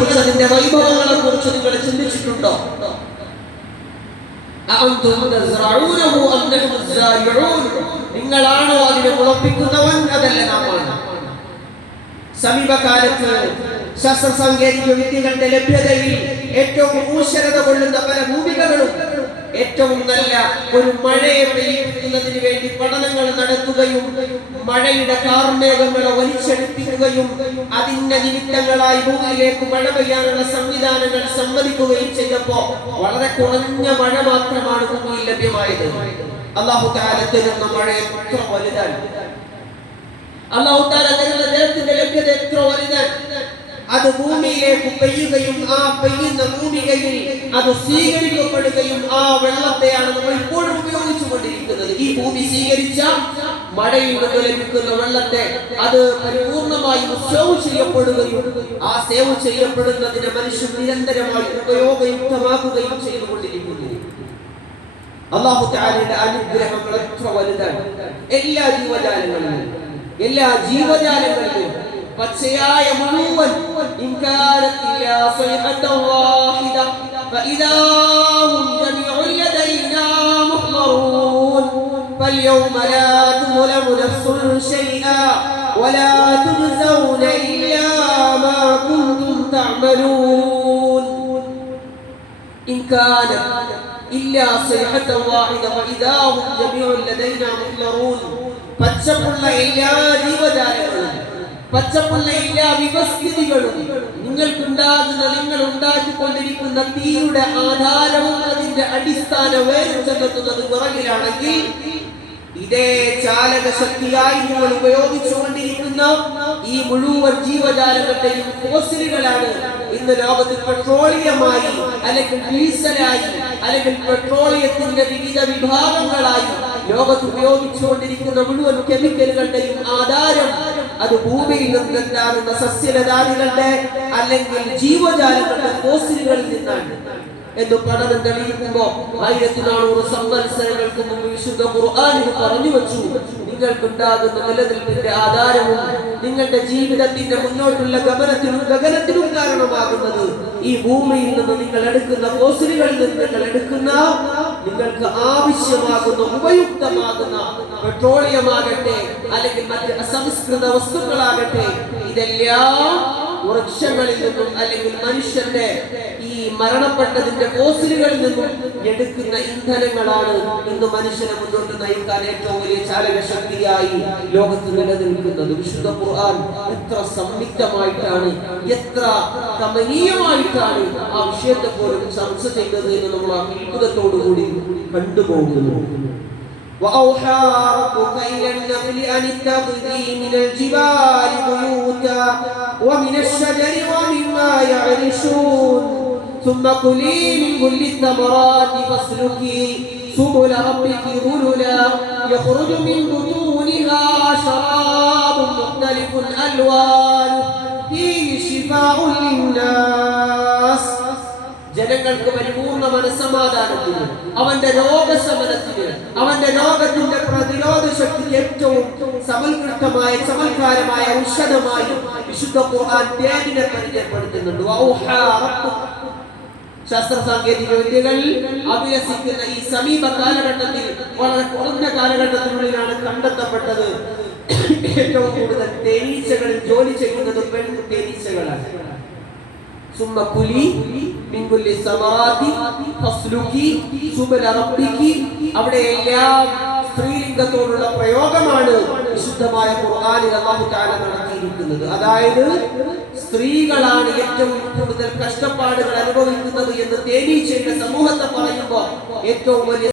കുറിച്ച് അതിന്റെ വൈഭവങ്ങളെ കുറിച്ച് നിങ്ങൾ ചിന്തിച്ചിട്ടുണ്ടോ? നിങ്ങളാണോ അതിനെ മുളപ്പിക്കുന്നവൻ? അതല്ല നാമാണ്. സമീപകാലത്ത് ശാസ്ത്ര സാങ്കേതിക വിദ്യകളുടെ ലഭ്യതയിൽ ഏറ്റവും ഊശ്വരത കൊള്ളുന്ന പല ഭൂമികകളും ഏറ്റവും നല്ല ഒരു മഴയെ പെയ്യുന്നതിന് വേണ്ടി പഠനങ്ങൾ നടത്തുകയും മഴയുടെ കാർമേഘങ്ങളെ വലിച്ചെടുപ്പിക്കുകയും അതിന്റെ നിമിത്തങ്ങളായി ഭൂമിയിലേക്ക് മഴ പെയ്യാനുള്ള സംവിധാനങ്ങൾ സമ്മതിക്കുകയും ചെയ്തപ്പോ വളരെ കുറഞ്ഞ മഴ മാത്രമാണ് ഭൂമിയിൽ ലഭ്യമായത്. അല്ലാഹു തആല തരുന്ന മഴ എത്ര വലുതാണ്! അല്ലാഹു തആല തരുന്ന ജലത്തിന്റെ ലഭ്യത എത്ര വലുതാണ്! അത് ഭൂമിയിലേക്ക് പെയ്യുകയും ആ പെയ്യുന്ന ഭൂമികയിൽ അത് സ്വീകരിക്കപ്പെടുകയും ആ വെള്ളത്തെയാണ് നമ്മൾ ഇപ്പോഴും ഉപയോഗിച്ചുകൊണ്ടിരിക്കുന്നത്. ഈ ഭൂമി സ്വീകരിച്ച മഴയിൽ നിന്ന് ലഭിക്കുന്ന വെള്ളത്തെ അത് പരിപൂർണമായും സേവ് ചെയ്യപ്പെടുകയും ആ സേവ് ചെയ്യപ്പെടുന്നതിനെ മനുഷ്യൻ നിരന്തരമായി ഉപയോഗയുക്തമാക്കുകയും ചെയ്തുകൊണ്ടിരിക്കുന്നു. അല്ലാഹു തആലയുടെ അനുഗ്രഹങ്ങൾ എത്ര വലുതാണ്! എല്ലാ ജീവജാലങ്ങളിലും പച്ചയായ മുഴുവൻ فاليوم لا تظلم نفس شيئا ولا تجزون إلا ما كنتم تعملون إن كانت إلا صيحة واحدة فإذا هم جميع لدينا محضرون. പച്ചപ്പുള്ള എല്ലാ ജീവജാലങ്ങളും പച്ചപ്പുള്ള എല്ലാ വ്യവസ്ഥിതികളും നിങ്ങൾ ഉണ്ടാക്കിക്കൊണ്ടിരിക്കുന്ന തീയുടെ ആധാരവും അതിന്റെ അടിസ്ഥാന വേരുചെന്നെത്തുന്നത് വിറകിലാണെങ്കിൽ ഇതേ ചാലക ശക്തിയായി നിങ്ങൾ ഉപയോഗിച്ചുകൊണ്ടിരിക്കുന്ന ഈ മുഴുവൻ ജീവജാലങ്ങളുടെയും ഫോസിലുകളാണ് ഇന്ന് ലോകത്തിൽ പെട്രോളിയമായി അല്ലെങ്കിൽ ഡീസലായി അല്ലെങ്കിൽ പെട്രോളിയത്തിന്റെ വിവിധ വിഭാഗങ്ങളായി ലോകത്ത് ഉപയോഗിച്ചുകൊണ്ടിരിക്കുന്ന മുഴുവൻ കെമിക്കലുകളുടെയും ആധാരം അത് ഭൂമിയിൽ നിന്നുണ്ടാകുന്ന സസ്യലതാദികളുടെ അല്ലെങ്കിൽ ജീവജാലങ്ങളുടെ ഫോസിലുകളിൽ നിന്നാണ് എന്ന് പഠനം തെളിയിക്കുമ്പോ 1400 സംവത്സരങ്ങൾക്ക് മുമ്പ് വിശുദ്ധ ഖുർആനിൽ പറഞ്ഞു വെച്ചു, നിങ്ങൾക്കുണ്ടാകുന്ന നിലനിൽപ്പിന്റെ ആധാരവും നിങ്ങളുടെ ജീവിതത്തിന്റെ മുന്നോട്ടുള്ള ഗമനത്തിനും കാരണമാകുന്നത് ഈ ഭൂമിയിൽ നിന്ന് നിങ്ങൾ എടുക്കുന്ന ഫോസിലുകളിൽ നിന്ന് നിങ്ങൾ എടുക്കുന്ന നിങ്ങൾക്ക് ആവശ്യമാകുന്ന ഉപയുക്തമാകുന്ന പെട്രോളിയമാകട്ടെ അല്ലെങ്കിൽ മറ്റ് അസംസ്കൃത വസ്തുക്കളാകട്ടെ, ഇതെല്ലാം വൃക്ഷങ്ങളിൽ നിന്നും അല്ലെങ്കിൽ മനുഷ്യന്റെ ഈ മരണപ്പെട്ടതിന്റെ ഫോസിലുകളിൽ നിന്നും എടുക്കുന്ന ഇന്ധനങ്ങളാണ് ഇന്ന് മനുഷ്യനെ മുന്നോട്ട് നയിക്കാൻ ഏറ്റവും വലിയ ചാലക ശക്തിയായി ലോകത്ത് നിലനിൽക്കുന്നത്. വിശുദ്ധ ഖുർആൻ എത്ര സംയുക്തമായിട്ടാണ്, എത്ര കമനീയമായിട്ടാണ് ആ വിഷയത്തെ പോലും ചർച്ച ചെയ്തത് എന്ന് നമ്മൾ ആ അത്ഭുതത്തോടുകൂടി കണ്ടുപോകുന്നു. وأوحى ربك إلى النمل أن اتخذي من الجبال بيوتا ومن الشجر ومما يعرشون ثم كلي من كل الثمرات فاسلكي سبل ربك ذللا يخرج من بطونها شراب مختلف ألوانه فيه شفاء للناس. ജനങ്ങൾക്ക് പരിപൂർണ്ണ മനസ്സമാധാനത്തിന്, അവന്റെ രോഗശമനത്തിന്, അവന്റെ രോഗത്തിന്റെ പ്രതിരോധ ശക്തി ഏറ്റവും സമൽകൃതമായ ചമത്കാരമായ ഔഷധമായി വിശുദ്ധ ഖുർആൻ തേനിനെ പരിചയപ്പെടുത്തുന്നുണ്ട്. ശാസ്ത്ര സാങ്കേതിക വിദ്യകൾ അഭ്യസിക്കുന്ന ഈ സമീപ കാലഘട്ടത്തിൽ വളരെ കുറഞ്ഞ കാലഘട്ടത്തിനുള്ളിലാണ് കണ്ടെത്തപ്പെട്ടത് ഏറ്റവും കൂടുതൽ തേനീച്ചകളിൽ ജോലി ചെയ്യുന്നത് പെൺ തേനീച്ചകളാണ്. ثم كلي من كل الثمرات فاسلكي سبل ربك. അവിടെ എല്ലാം സ്ത്രീലിംഗത്തോടുള്ള പ്രയോഗമാണ് വിശുദ്ധമായ ഖുർആനിൽ അല്ലാഹു തആല നടത്തിയിരിക്കുന്നത്. അതായത് സ്ത്രീകളാണ് ഏറ്റവും കൂടുതൽ കഷ്ടപ്പാടുകൾ അനുഭവിക്കുന്നത് എന്ന് തേനീച്ചയുടെ സമൂഹത്തെ പറയുമ്പോൾ ഏറ്റവും വലിയ